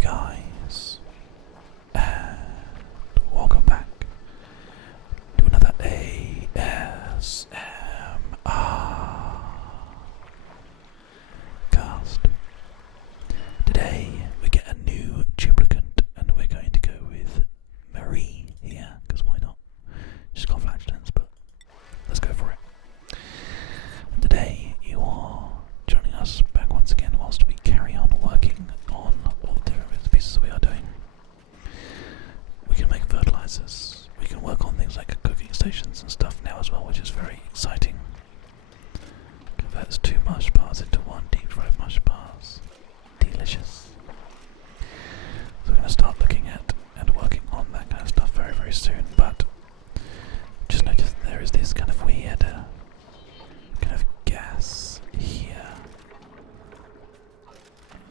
guys, and welcome back to another ASMR cast. Today we get a new duplicant and we're going to go with Marie here, because why not? She's got flatulence, but let's go for it. Today you are joining us back once again whilst we carry on working on all the different bits and pieces we are doing. We can make fertilizers, we can work on things like cooking stations and stuff now as well, which is very exciting. Converts 2 mush bars into 1 deep fried mush bars. Delicious. So we're going to start looking at and working on that kind of stuff very, very soon, but just notice there is this kind of weird kind of gas here.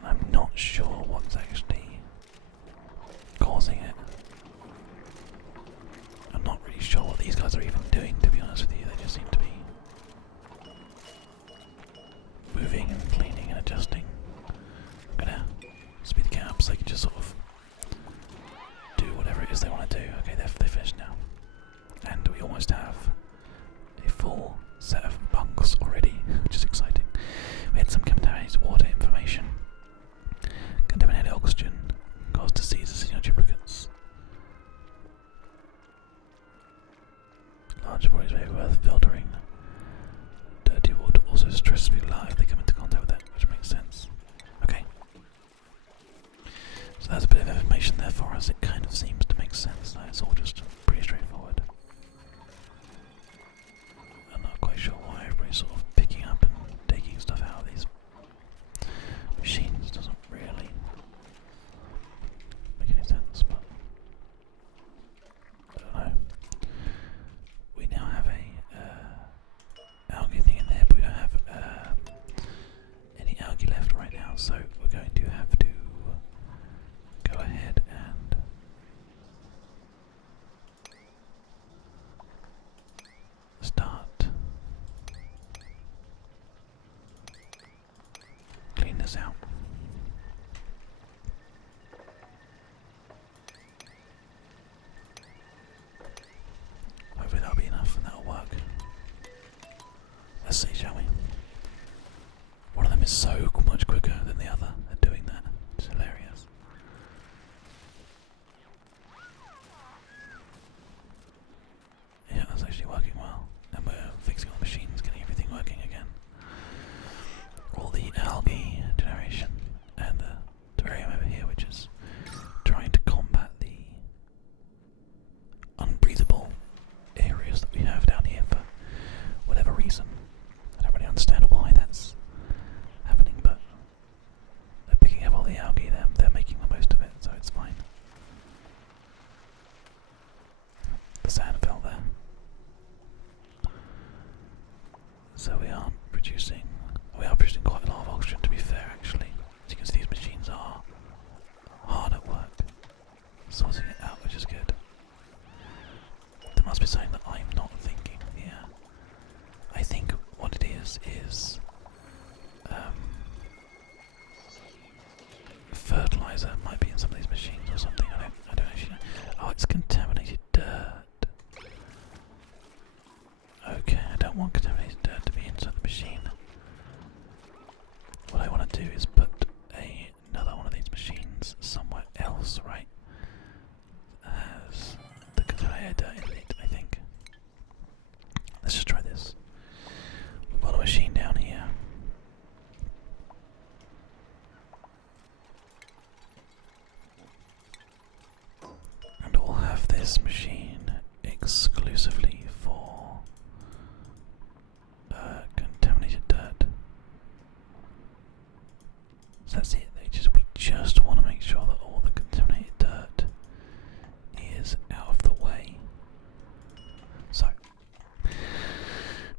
I'm not sure what's actually causing it. I'm not really sure what these guys are even doing, to be honest with you. They just seem to be moving and cleaning and adjusting. I'm gonna speed the cat up so they can just sort of do whatever it is they want to do. Okay, they're finished now. And we almost have a full set of bunks already, which is exciting. We had some contaminated water information. Contaminated oxygen causes diseases in your duplicates. Large bodies may be worth filtering. Dirty water also stresses people out if they come into contact with it, which makes sense. Okay. So that's a bit of information there for us. It kind of seems to make sense. It's all just pretty straightforward. I'm not quite sure why everybody's sort of picking up and taking stuff out of these machines. Doesn't really make any sense, but I don't know. We now have a algae thing in there, but we don't have any algae left right now, so we're going to have to go ahead and start clean this out. Hopefully that'll be enough and that'll work. Let's see, shall we? One of them is so much quicker than the other at doing that. It's hilarious. Yeah, that's actually working well. And we're fixing all the machines, getting everything working again. All the algae generation and the terrarium over here, which is trying to combat the unbreathable areas that we have down here for whatever reason. I don't really understand why that's happening, but they're picking up all the algae, they're making the most of it, so it's fine. The sand fell there. So we are producing quite a lot of oxygen, to be fair, actually. As you can see, these machines are hard at work sorting it out, which is good. There must be something that I'm not thinking here. I think what it is fertilizer might be in some of these machines or something. I don't actually know. Oh, it's contaminated dirt. Okay, I don't want contaminated dirt to be inside the machine. What I want to do is put another one of these machines somewhere else, right? That has the contaminated dirt in it, I think. Let's just try this. We've got a machine down here. And we'll have this machine exclusively for contaminated dirt. So that's it. We just want to make sure that all the contaminated dirt is out of the way. So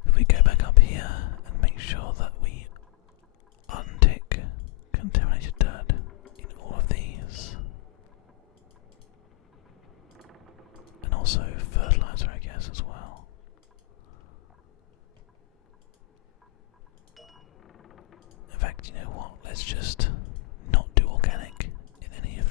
if we go back up here and make sure that we untick contaminated dirt in all of these, and also fertilizer, I guess, as well. In fact, you know what? Let's just not do organic in any of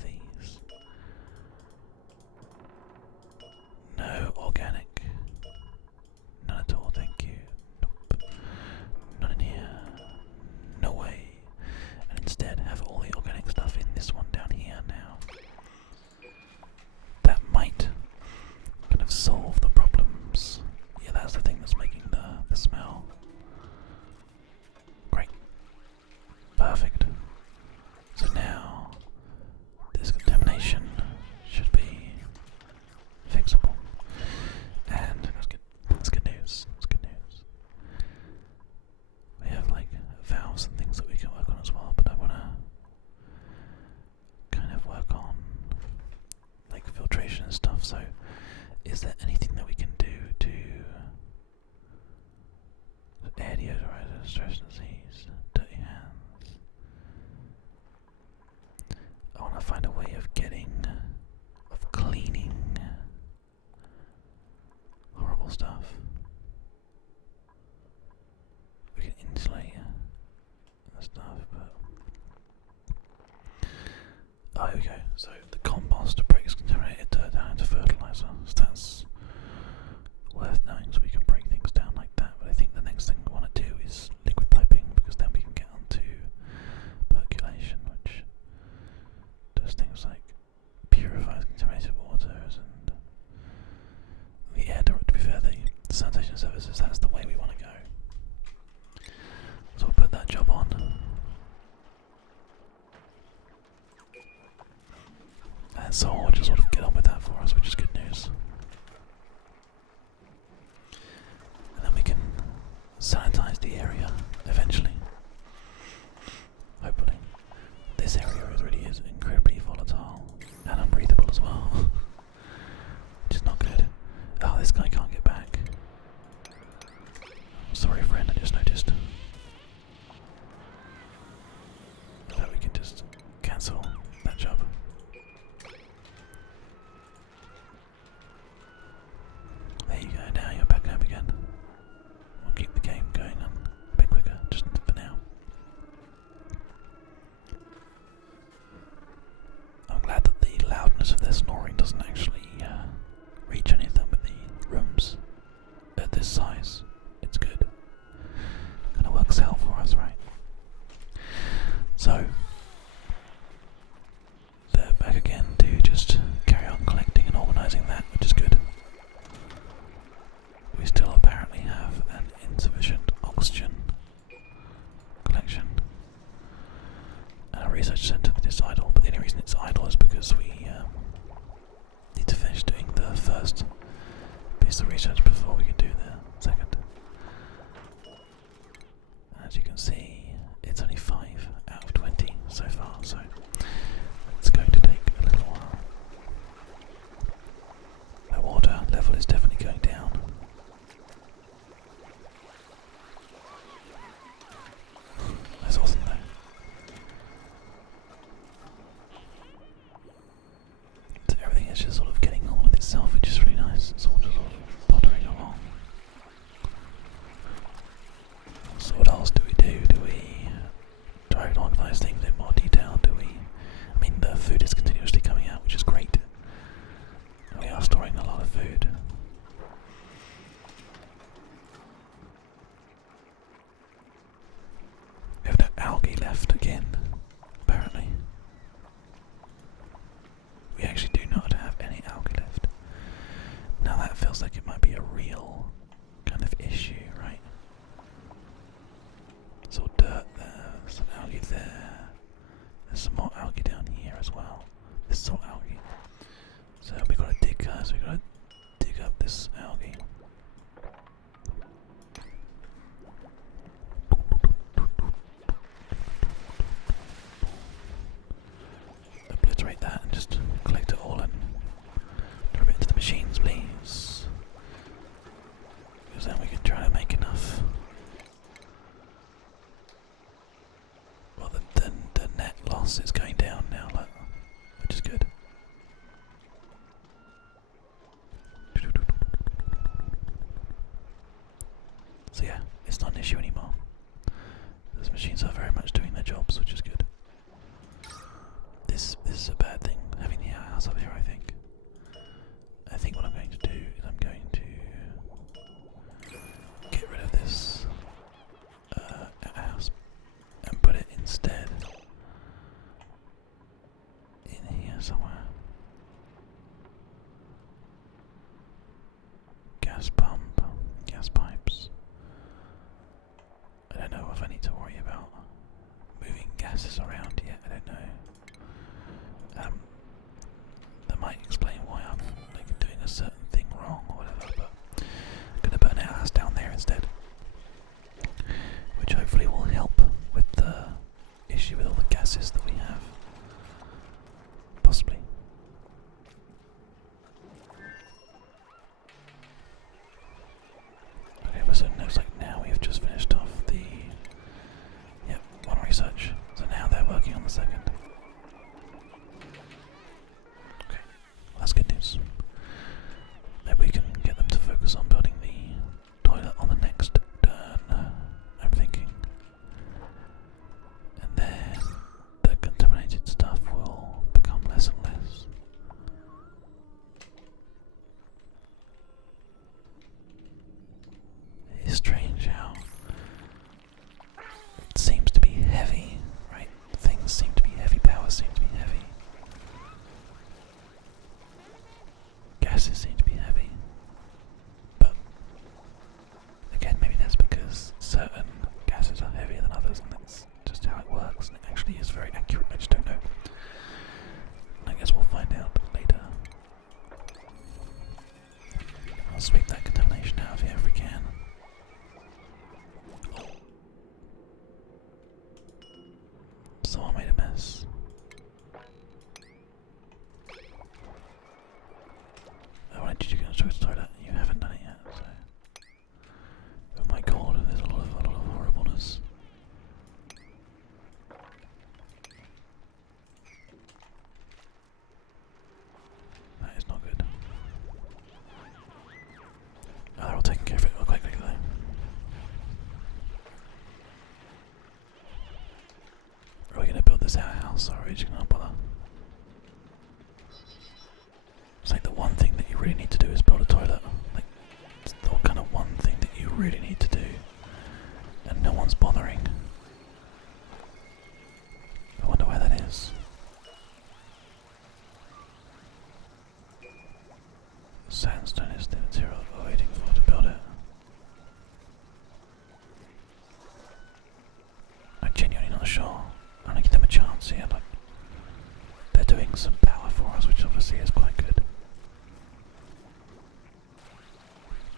So, is there anything that we can do to air deodorizer, stress disease, dirty hands? I want to find a way of cleaning horrible stuff. We can insulate the stuff, but oh, here we go. So the compost breaks contaminated dirt down into fertilizer. So that's worth knowing, so we can break things down like that. But I think the next thing we want to do is liquid piping, because then we can get onto percolation, which does things like purifies contaminated waters and the air. To be fair, the sanitation services, that's the way we want to go. So we'll put that job on. And so we'll just sort of get on with that for us, which is good news. And then we can sanitize the area eventually. Hopefully. This area really is incredibly volatile and unbreathable as well. Which is not good. Oh, this guy can't get back. Sorry friend, I just noticed. I bet we can just cancel that job. There you go, now you're back home again. We'll keep the game going on a bit quicker, just for now. I'm glad that the loudness of their snoring doesn't actually reach any of them with the rooms at this size. It's good. Kind of works out for us, right? So, they're back again to just carry on collecting and organising that, which is good. We still apparently have an insufficient oxygen collection and a research centre that is idle, but the only reason it's idle is because we need to finish doing the first piece of research before we can do the second. And as you can see, it's only 5 out of 20 so far, so it's going to take a little while. The water level is definitely going down. That's awesome though. So everything is just sort of getting on with itself, which is really nice. It's all just sort of pottering along. So what else do we do? Do we try and organise things in more detail? Do we? I mean, the food is continuously coming out, which is great. We are storing a lot of food. We have no algae left again, apparently. We actually do not have any algae left. Now that feels like it might be a real kind of issue, right? There's all dirt there, there's some algae there. There's some more algae down here as well. This is all algae. So we gotta dig, guys, we gotta dig up this algae. Obliterate that and just collect it all and drop it into the machines, please. Because then we can try to make enough. Well, the net loss is going down now, which is good. So yeah, it's not an issue anymore. Those machines are very much doing their jobs, which is good. This is a bad thing, having the house up here, I think. I think what I'm going to do is I'm going to get rid of this house and put it instead in here somewhere. Gas pump, gas pipes. I don't know if I need to worry about moving gases around yet, I don't know. That might explain why I'm doing a certain thing wrong or whatever, but I'm going to put an outhouse down there instead, which hopefully will help with the issue with all the gases that we have. Possibly. to go to the toilet. You haven't done it yet, so. Oh my god, there's a lot of horribleness. That is not good. Oh, they're all taking care of it real quickly though. Are we going to build this outhouse or are we just going to bother? It's like the one thing that you really need to do is build a toilet. Like, it's the kind of one thing that you really need to do. And no one's bothering. I wonder why that is. Sandstone is the material we're waiting for to build it. I'm genuinely not sure. I'm gonna give them a chance here, like they're doing some power for us, which obviously is quite good.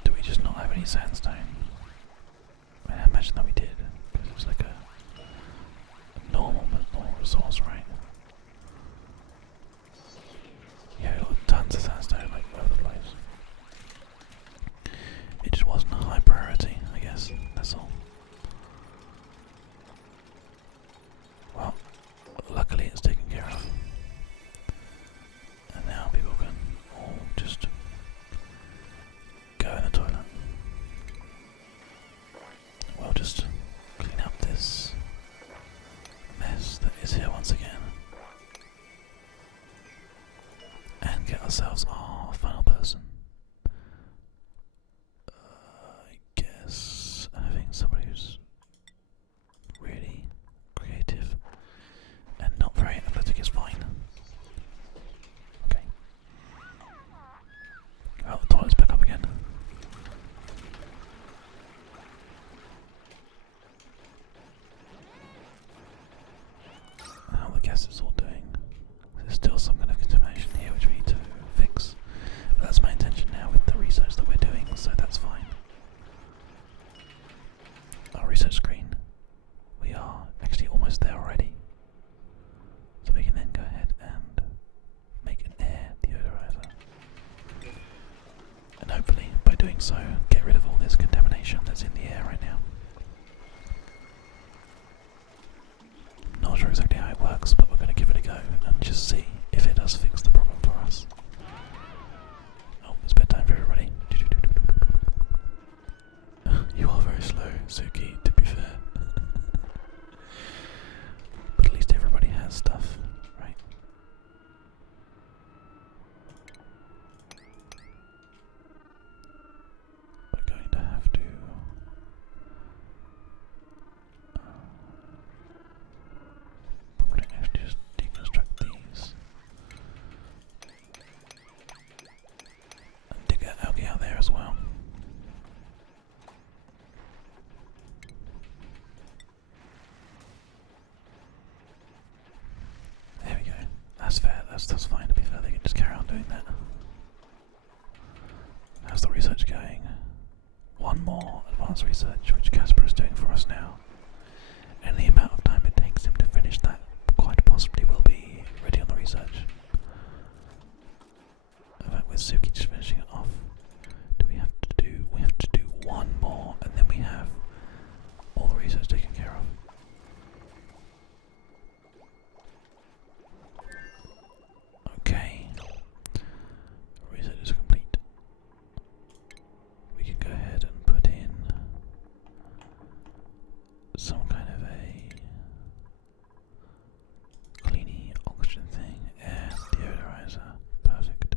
Do we just not have any sandstone? I mean, I imagine that we did, because it's like a normal resource, right? Yeah, we've got tons of sandstone like all over the place. It just wasn't a high priority, I guess, that's all. Well, luckily it's taken care of. And now people can all just go in the toilet. We'll just clean up this mess that is here once again. And get ourselves our final person. I guess having somebody who's really creative and not very athletic is fine. Okay. Well, the toilet's back up again. How the gas is all doing. There's still some kind of contamination here which we need to fix. But that's my intention now with the research that we're doing, so that's fine. Our research screen. We are actually almost there already. So we can then go ahead and make an air deodorizer. And hopefully, by doing so, get rid of all this contamination that's in the air right now. Not sure exactly how it works, but we're going to give it a go and just see if it does fix the problem for us. Oh, it's bedtime for everybody. You are very slow, Suki, to be fair. But at least everybody has stuff, right? We're going to have to probably have to just deconstruct these and dig that algae out there as well. There we go. That's fair. That's fine. To be fair, they can just carry on doing that. How's the research going? One more advanced research, which Casper is doing for us now. And the amount of time it takes him to finish that quite possibly will be ready on the research. In fact, with Suki just finishing it off, we have to do one more, and then we have all the research taken care of. Okay. Research is complete. We can go ahead and put in some kind of a cleany oxygen thing. Air deodorizer. Perfect.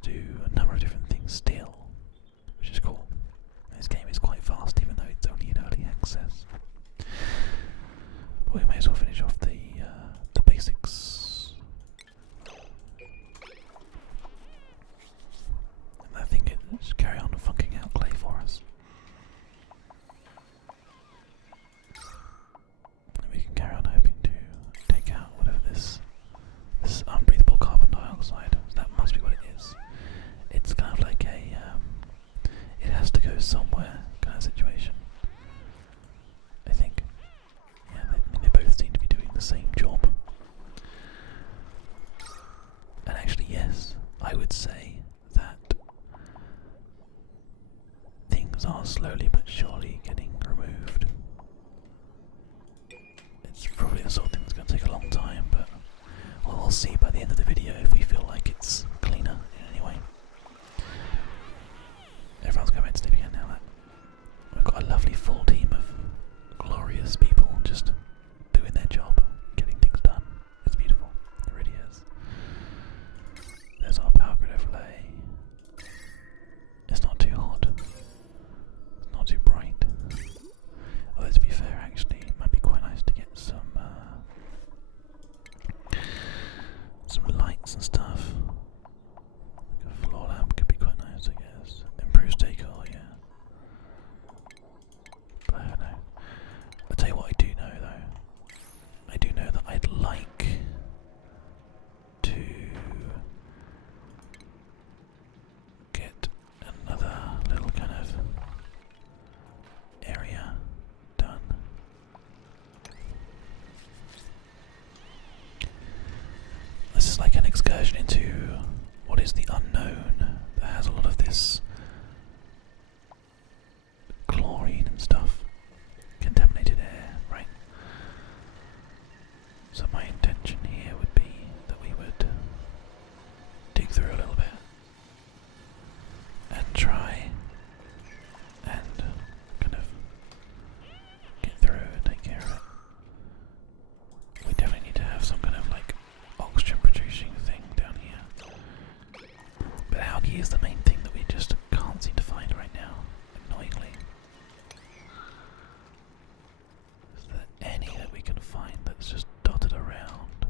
to do a number of different things still, which is cool. This game is quite fast, even though it's only in early access. But we may as well finish off the basics. And I think it just carry on funking out clay for us. And we can carry on hoping to take out whatever this unbreathable carbon dioxide. That must be what it is. It's kind of like a it has to go somewhere kind of situation. I think. Yeah, they both seem to be doing the same job. And actually, yes, I would say that things are slowly but surely getting removed. It's probably the sort of thing that's going to take a long time, but we'll see by the end of the video if we feel like it's cleaner in any way. Everyone's going back to sleep again now. We've got a lovely full team of glorious people just doing their job, getting things done. It's beautiful. It really is. There's our power grid overlay. It's not too hot. It's not too bright. Although to be fair, actually, it might be quite nice to get some lights and stuff. Like a floor lamp could be quite nice, I guess. Improves decor, yeah. But I don't know. I'll tell you what I do know though. I do know that I'd like to get another little kind of area done. This is like an excursion into what is the unknown that has a lot of this chlorine and stuff, contaminated air, right? So my intention here would be that we would dig through a little bit and try and kind of get through and take care of it. We definitely need to have some kind of like oxygen producing thing down here. But algae is the main thing that we just can't seem to find right now, annoyingly. Is there any that we can find that's just dotted around?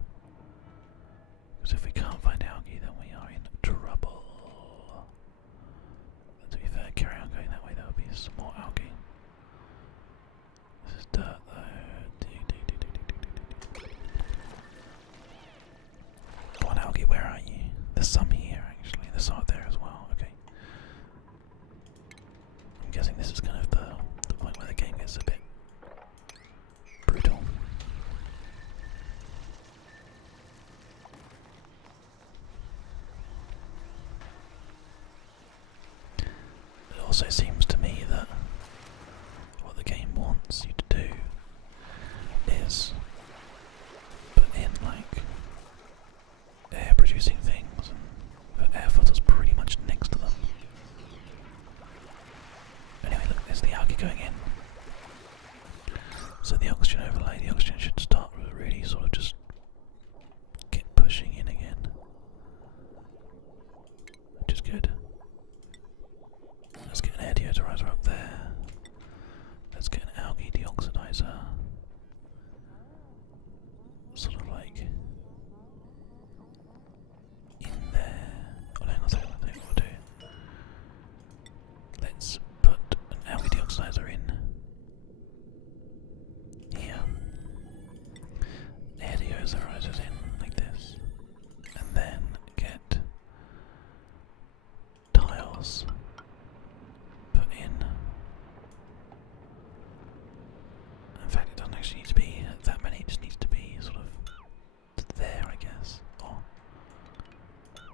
Because if we can't find algae, then we are in trouble. But to be fair, carry on going that way, there will be some more algae. This is dirt though. Come on, algae, where are you? There's some here actually. There's some up there as well. Okay. I'm guessing this is kind of the point where the game gets a bit brutal. It also seems to me that what the game wants you to do is put in like air producing things and put air filters pretty much next to them. Anyway, look, there's the algae going in. So the oxygen overlay, the oxygen should start to really sort of just get pushing in again, which is good. Let's get an air deodorizer up there. Let's get an algae deoxidizer. Sort of like in there. Oh, hang on a second, I think what we'll do. Let's put an algae deoxidizer in here. Air deodorizers in like this. And then get tiles put in. In fact, it doesn't actually need to be that many, it just needs to be sort of there, I guess. Or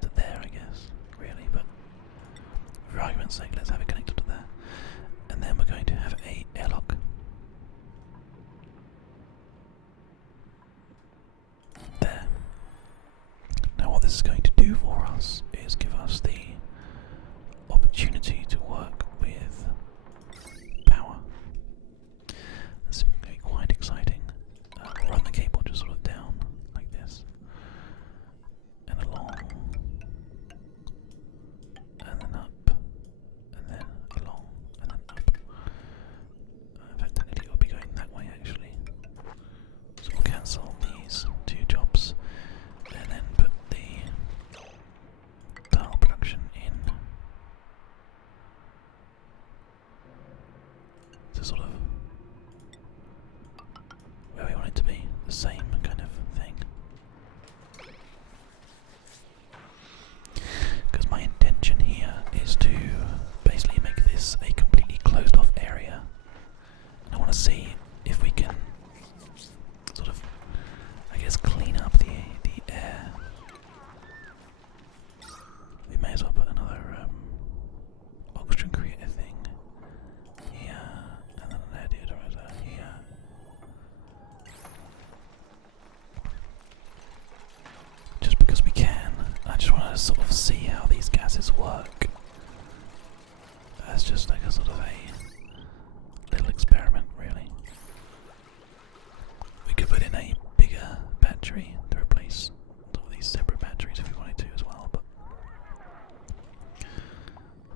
to there, I guess, really, but for argument's sake, let's have it connected to there. And then we're going to have a airlock. There. Now what this is going to do for us is give us the opportunity to work with power. This is going to be quite exciting. Run the cable just sort of down like this and along battery to replace all these separate batteries if we wanted to as well, but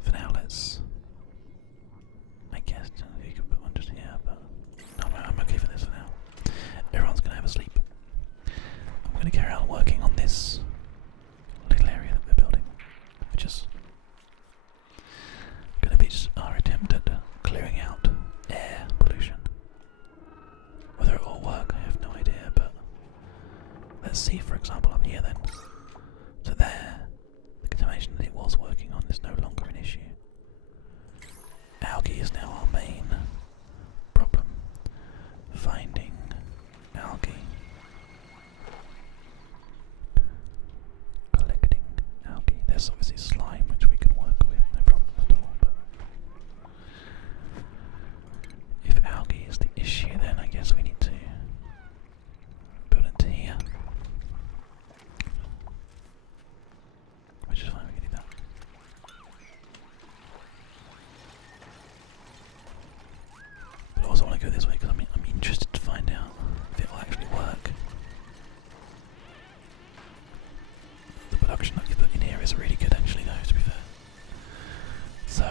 for now let's, I guess you could put one just here, but no, I'm okay for this for now. Everyone's going to have a sleep. I'm going to carry on working on this little area that we're building, which is going to be just our attempt at clearing out air pollution. Whether it will work, I have no idea, but let's see, for example, up here then. So there, the contamination that it was working on is no longer an issue. Algae is now our main problem. Finding algae. Collecting algae. There's obviously slime which we can work with, no problem at all, but if algae is the issue, then I guess we need to build into here. Which is fine, we can do that. But I also want to go this way because I'm interested to find out if it will actually work. The production that you put in here is really good actually though, to be fair. So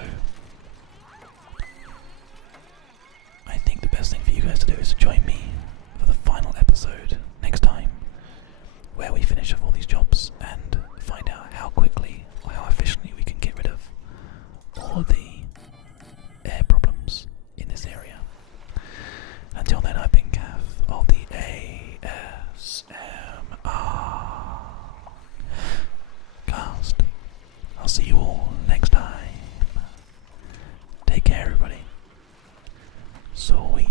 I think the best thing for you guys to do is to join me for the final episode next time, where we finish off all these jobs and find out how quickly or how efficiently we can get rid of all the air problems in this area. Until then, I've been Cav of the ASMRcast. I'll see you all next time. Take care, everybody. Sweet.